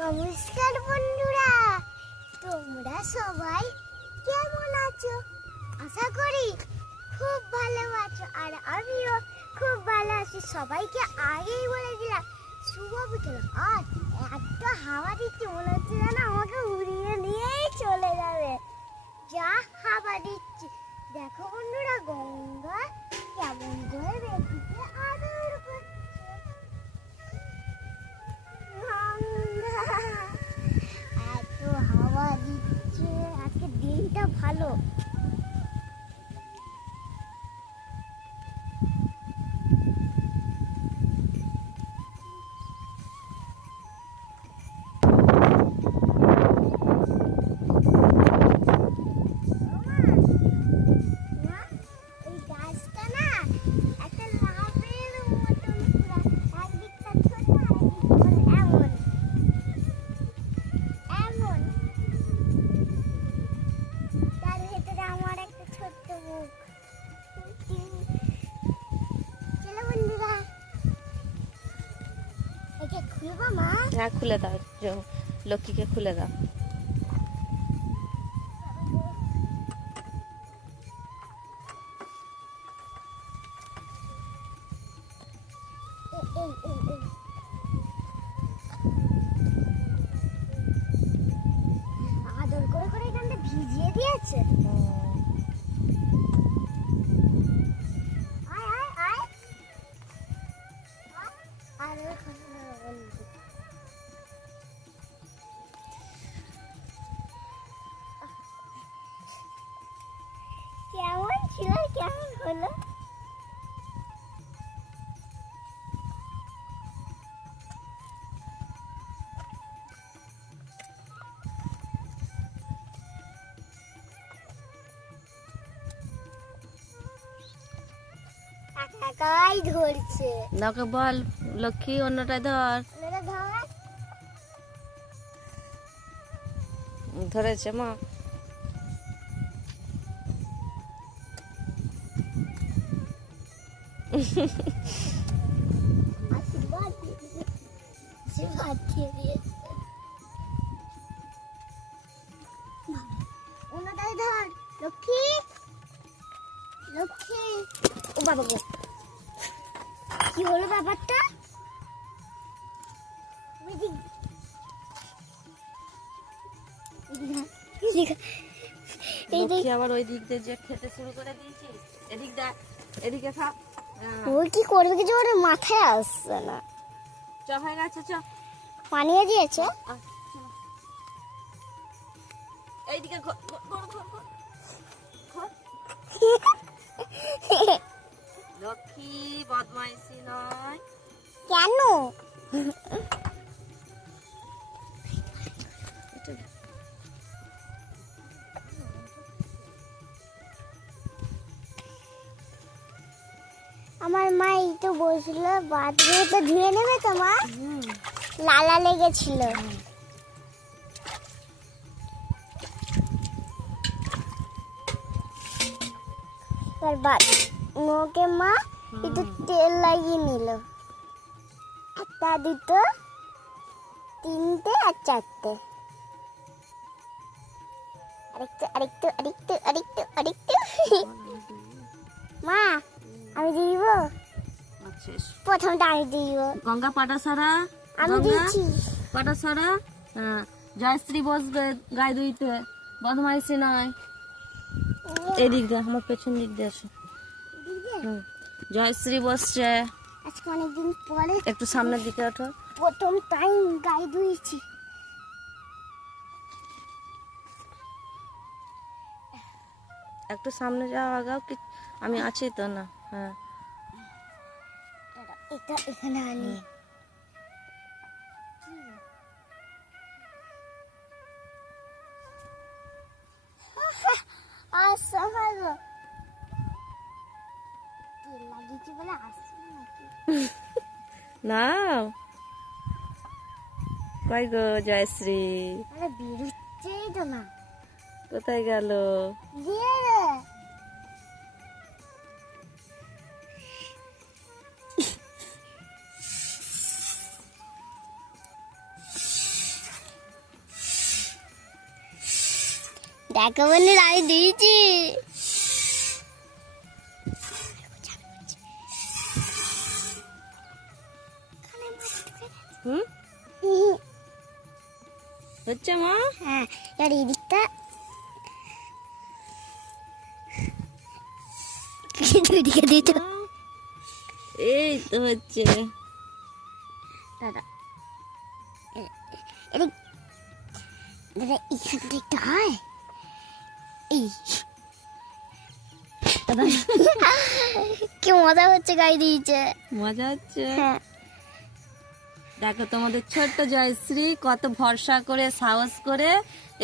নমস্কার বন্ধুরা, তোমরা সবাই কেমন আছো? আশা করি খুব ভালো আছো, আর আমিও খুব ভালো আছি। সবাইকে আগেই বলে দিলাম শুভ বিকেল। আর এত হাওয়া দিচ্ছে, মনে হচ্ছে যেন আমাকে উড়িয়ে নিয়েই চলে যাবে, যা হাওয়া দিচ্ছে। দেখো বন্ধুরা, গঙ্গা কেমন করে বেশিতে আদর করছে। এত হাওয়া দিচ্ছে, আজকে দিনটা ভালো। এই গাছটা না একটা লাভের মতন, পুরা একদিকটা ছোট একদিকটা এমন এমন, তার ভেতরে আমার একটা ছোট্ট মুখ। চলো বন্ধুরা, একে খুলবো মা? হ্যাঁ, খুলে দাও, লক্ষ্মীকে খুলে দাও। আদর করে করে এখানটা ভিজিয়ে দিয়েছে। আয় আয় আয়, আর কেমন ছিল, কেমন হলো? একাই ধরছে। ওকে বল, লক্ষ্মী অন্যটা ধর। ওটা ধর। ধরেছে মা। আশীর্বাদ দিয়ে দিয়েছে। আশীর্বাদ দিয়ে দিয়েছে। ওনাটাই ধর, লক্ষ্মী লক্ষ্মী। ও বাবা গো, কি হলো ব্যাপারটা? লক্ষ্মী আবার ওই দিক দিয়ে যে খেতে শুরু করে দিয়েছিস, এদিক দেখ, এদিকে খা। ওই কি করবে, কিছু ওর মাথায় আসছে না। চ হয়ে গেছে, চ। পানিয়ে দিয়েছে। এইদিকে ঘর ঘর ঘর ঘর ঘর। লক্ষ্মী বদমাইশি নয়। কেন? আমার মা এই তো বসলো, বাথরুমে তো ধুয়ে নেবে তো মা, লালা লেগেছিল। এবার মুখে মা একটু তেল লাগিয়ে নিল। একটা দুটো তিনটে আর চারটে। আরেকটু আরেকটু আরেকটু আরেকটু আরেকটু। মা আমি দিব, প্রথমটা আমি দিব। গঙ্গা পাটা সারা, আমি দিচ্ছি। পাটা সারা। হ্যাঁ, জয়শ্রী বসবে গায়ে ধুইতে, বদমাইশি নয়। এদিক দিয়ে, আমার পেছন দিক দিয়ে আসো। জয়শ্রী বসছে। আজকে অনেকদিন পরে একটু সামনের দিকে ওঠো। প্রথম টাইম গায়ে ধুয়েছি। একটু সামনে যাও, আগাও, কি আমি আছি তো না। হ্যাঁ, এটা এখানে আনি। আসছে ভালো, তেল লাগিয়েছি বলে আসছে নাকি? নাও। কই গো জয়শ্রী? আরে বেরোচ্ছেই তো না। কোথায় গেল? দিয়ে রে। দেখো বন্ধুরা আমি দিয়েছি। হুম হচ্ছে মা। হ্যাঁ এবার এই দিকটা দুই দিকে দিয়েছ। এই তো হচ্ছে। দাদা এদিক দাদা এখানটা একটু হয় এই দাদা কি মজা হচ্ছে গায়ে দিয়েছে। মজা হচ্ছে। হ্যাঁ দেখো তোমাদের ছোট্ট জয়শ্রী কত ভরসা করে সাহস করে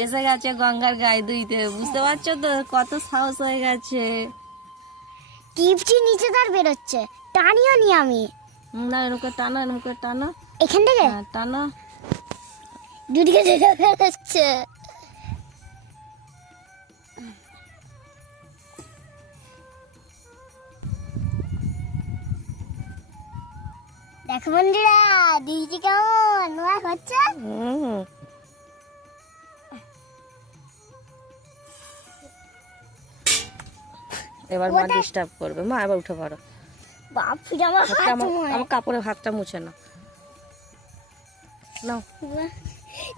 এসে গেছে গঙ্গার গায়ে ধুইতে। বুঝতে পারছো তো কত সাহস হয়ে গেছে। টিপটি নিচে তার বেরোচ্ছে, টানিও নি আমি। না এরকম টানো, এরকম টানো, এখান থেকে হ্যাঁ টানো। দুদিকে থেকে বেরোচ্ছে। দেখো বন্ধুরা দিদি কেমন নোয়া হচ্ছে। এবার মা ডিস্টার্ব করবে। মা এবার উঠে পড়ো। বাপ ফিরে আমার হাতটা হাত আমার কাপড়ের হাতটা মুছে না। নাও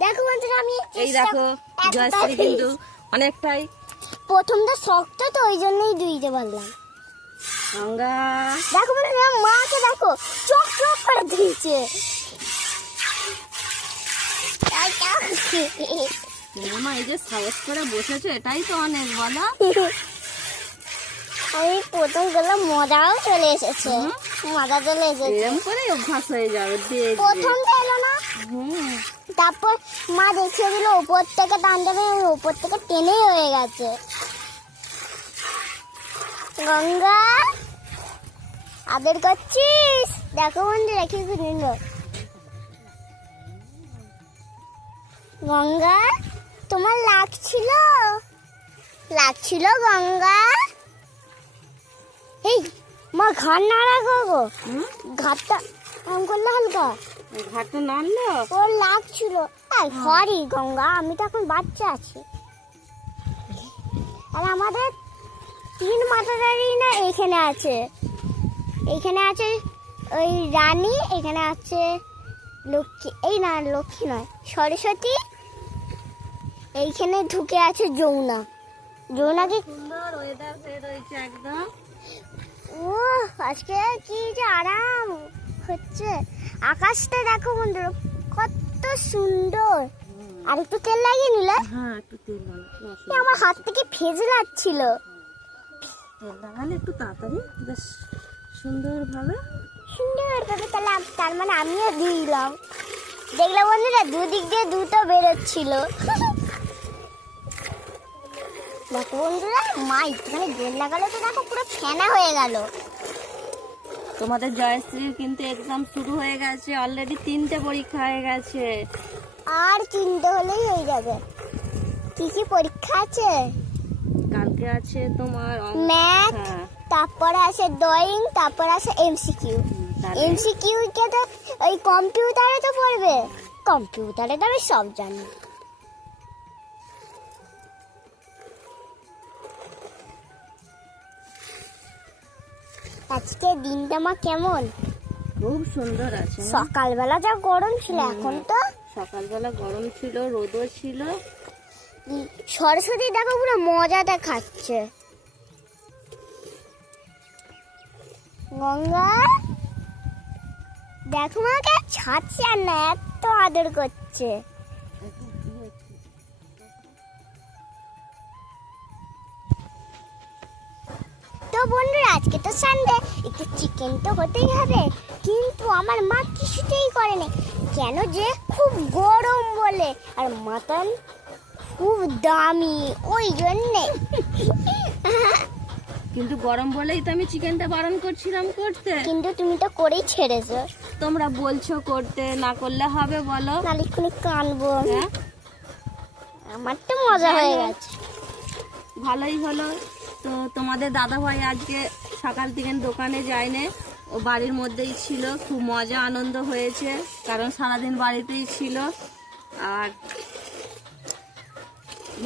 দেখো বন্ধুরা আমি এই দেখো জয়শ্রী কিন্তু অনেকটাই প্রথমটা শক্ত তো ওই জন্যই ধুইতে পারলাম। গঙ্গা। দেখো বন্ধুরা মাকে দেখো চোখ চোখ করে ধুইছে। মা এই যে সাহস করে বসেছে এটাই তো অনেক বলো। আমি প্রথম গেলাম মজাও চলে এসেছে, মজা চলে এসেছে। এরকম করে অভ্যাস হয়ে যাবে দেখবে। প্রথমটা এলো না, তারপর মা দেখিয়ে দিল উপর থেকে টান দেবে, উপর থেকে টেনেই হয়ে গেছে। গঙ্গা আদর করছিস? দেখো বন্ধু রেখে সুন্দর। গঙ্গা তোমার লাগছিল গঙ্গা। এই মা ঘাট নাড়া গো, ঘাটটা আম করলে হালকা ঘাটটা নাড়লো। ওর লাগছিল। সরি গঙ্গা, আমি তো এখন বাচ্চা আছি। আর আমাদের 3 মাতাদারি না এইখানে আছে, এইখানে আছে ওই রানী, এখানে আছে লক্ষ্মী, এই না লক্ষ্মী নয় সরস্বতী, এইখানে ঢুকে আছে যমুনা। যমুনাকে সুন্দর ওয়েদার হয়ে রয়েছে একদম। ও আজকে কি যে আরাম হচ্ছে। আকাশটা দেখো বন্ধুরা কত সুন্দর। আর একটু তেল লাগিয়ে নিলে। হ্যাঁ একটু তেল আমার হাত থেকে ফেজে লাগছিল। তেল লাগালে একটু তাড়াতাড়ি বেশ সুন্দরভাবে। তার মানে আমিও দিলাম। দেখলাম বন্ধুরা দুদিক দিয়ে দুটো বেরোচ্ছিল। দেখো বন্ধুরা মা একটুখানি তেল লাগালো তো দেখো পুরো ফেনা হয়ে গেল। তোমাদের জয়শ্রীর কিন্তু এক্সাম শুরু হয়ে গেছে অলরেডি, 3টে পরীক্ষা হয়ে গেছে। আর 3টে হলেই হয়ে যাবে। কি কি পরীক্ষা আছে? কালকে আছে তোমার ম্যাথ, হ্যাঁ। তারপরে আছে ড্রয়িং, তারপরে আছে এমসিকিউ। এমসিকিউ কে তো ওই কম্পিউটারে তো পড়বে, কম্পিউটারে তো আমি সব জানি। আজকে দিনটা মা কেমন? খুব সুন্দর আছে। সকালবেলা যা গরম ছিল, এখন তো সকালবেলা গরম ছিল, রোদও ছিল। সরস্বতী দেখো পুরো মজাটা খাচ্ছে। গঙ্গা দেখো মাকে ছাড়ছে আর না, এত আদর করছে। তো বন্ধুরা আজকে তো সানডে, একটু চিকেন তো হতেই হবে। কিন্তু আমার মা কিছুতেই করে না, কেন যে খুব গরম বলে, আর মাটন খুব দামি ওই জন্যে। কিন্তু গরম বলেই তো আমি চিকেনটা বারণ করছিলাম করতে। কিন্তু তুমি তো করেই ছেড়েছো। তোমরা বলছো করতে, না করলে হবে বলো? নালিক্ষণি কানবো। হ্যাঁ আমার তো মজা হয়ে গেছে। ভালোই হলো। তো তোমাদের দাদা ভাই আজকে সকাল থেকে দোকানে যায়নি, ও বাড়ির মধ্যেই ছিল। খুব মজা আনন্দ হয়েছে, কারণ সারাদিন বাড়িতেই ছিল। আর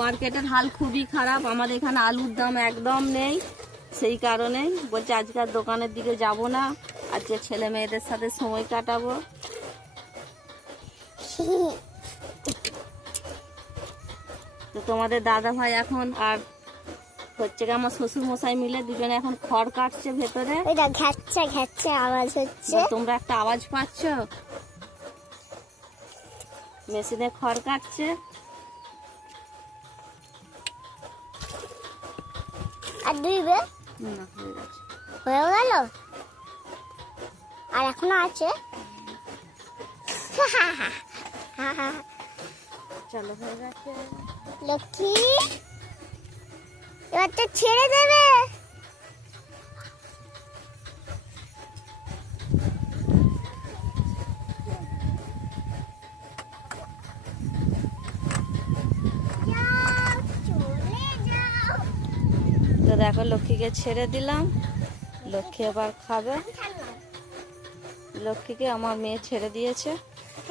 মার্কেটের হাল খুবই খারাপ, আমাদের এখানে আলুর দাম একদম নেই, সেই কারণেই বলছে আজকাল দোকানের দিকে যাব না, আজকে ছেলে মেয়েদের সাথে সময় কাটাবো। তো তোমাদের দাদা ভাই এখন আর হচ্ছে কি আমার শ্বশুর মশাই মিলে দুজনে এখন খড় কাটছে ভেতরে। ওইটা ঘ্যাচ্চা ঘ্যাচ্চা আওয়াজ হচ্ছে। তোমরা একটা আওয়াজ পাচ্ছ, মেশিনে খড় কাটছে। আর দুইবে না, হয়ে গেছে। হয়ে গেল, আর এখনো আছে। চলো, হয়ে গেছে। লক্ষ্মী এবার তো ছেড়ে দেবে। যাও, চলে যাও। তো দেখো লক্ষ্মীকে ছেড়ে দিলাম, লক্ষ্মী এবার খাবে। লক্ষ্মীকে আমার মেয়ে ছেড়ে দিয়েছে।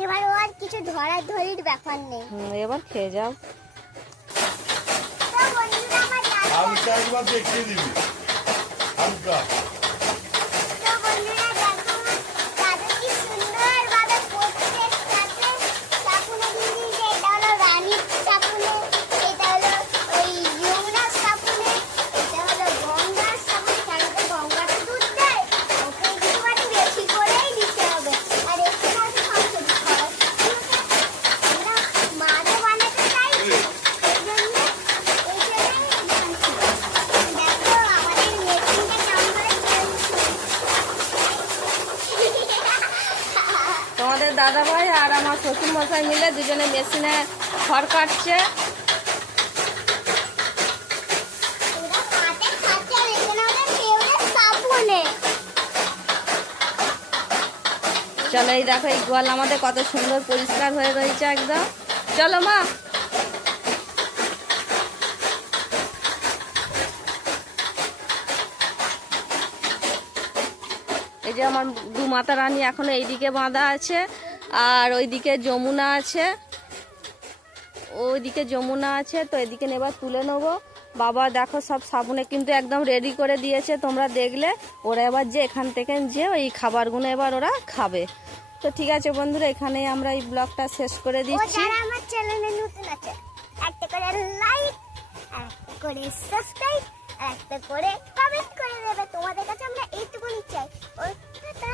এবার ও আর কিছু ধরাধরির ব্যাপার নেই। এবার খেয়ে যাও। তো বন্ধুরা, আমার দাদা হালকা একবার দেখিয়ে দিবি হালকা। তো বন্ধুরা দেখো, দাদা কি সুন্দরভাবে পড়ছে। সাথে সাপুনে দিয়ে দিয়েছে। এটা হলো রানীর সাপুনে, এটা হলো ওই যমুনার সাপুনে, এটা হলো গঙ্গার সাপুনে। কেন তো গঙ্গা তো দুধ দেয়, ওকে একটুখানি বেশি করেই দিতে হবে। আর একটু হয়তো সংসারিক খরচ। আমরা মাছও বানাতে চাইছি, এই জন্য দেখো আমাদের মেশিনটা কেমন করে চলছে। তোমাদের দাদা ভাই আর আমার শ্বশুর মশাই মিলে দুজনে মেশিনে খড় কাটছে। ওরা হাতে খাচ্ছে আর এখানে ওদের ফেভারিট সাপুনে। চলো, এই দেখো এই গোয়াল আমাদের কত সুন্দর পরিষ্কার হয়ে রয়েছে একদম। চলো মা। এই যে আমার দু মাতা রানী এখনো এইদিকে বাঁধা আছে, আর ওইদিকে যমুনা আছে, ওইদিকে যমুনা আছে। তো এদিকে এবার তুলে নেবো। বাবা দেখো সব সাবুনে কিন্তু একদম রেডি করে দিয়েছে, তোমরা দেখলে। ওরা এবার যে এখান থেকে যে ওই খাবারগুলো এবার ওরা খাবে। তো ঠিক আছে বন্ধুরা, এখানেই আমরা এই ব্লগটা শেষ করে ও দিচ্ছি। যারা আমার চ্যানেলে নতুন আছে, একটা করে লাইক, একটা করে সাবস্ক্রাইব, একটা করে কমেন্ট করে দেবে। তোমাদের কাছে আমরা এইটুকুনি চাই। ও টাটা।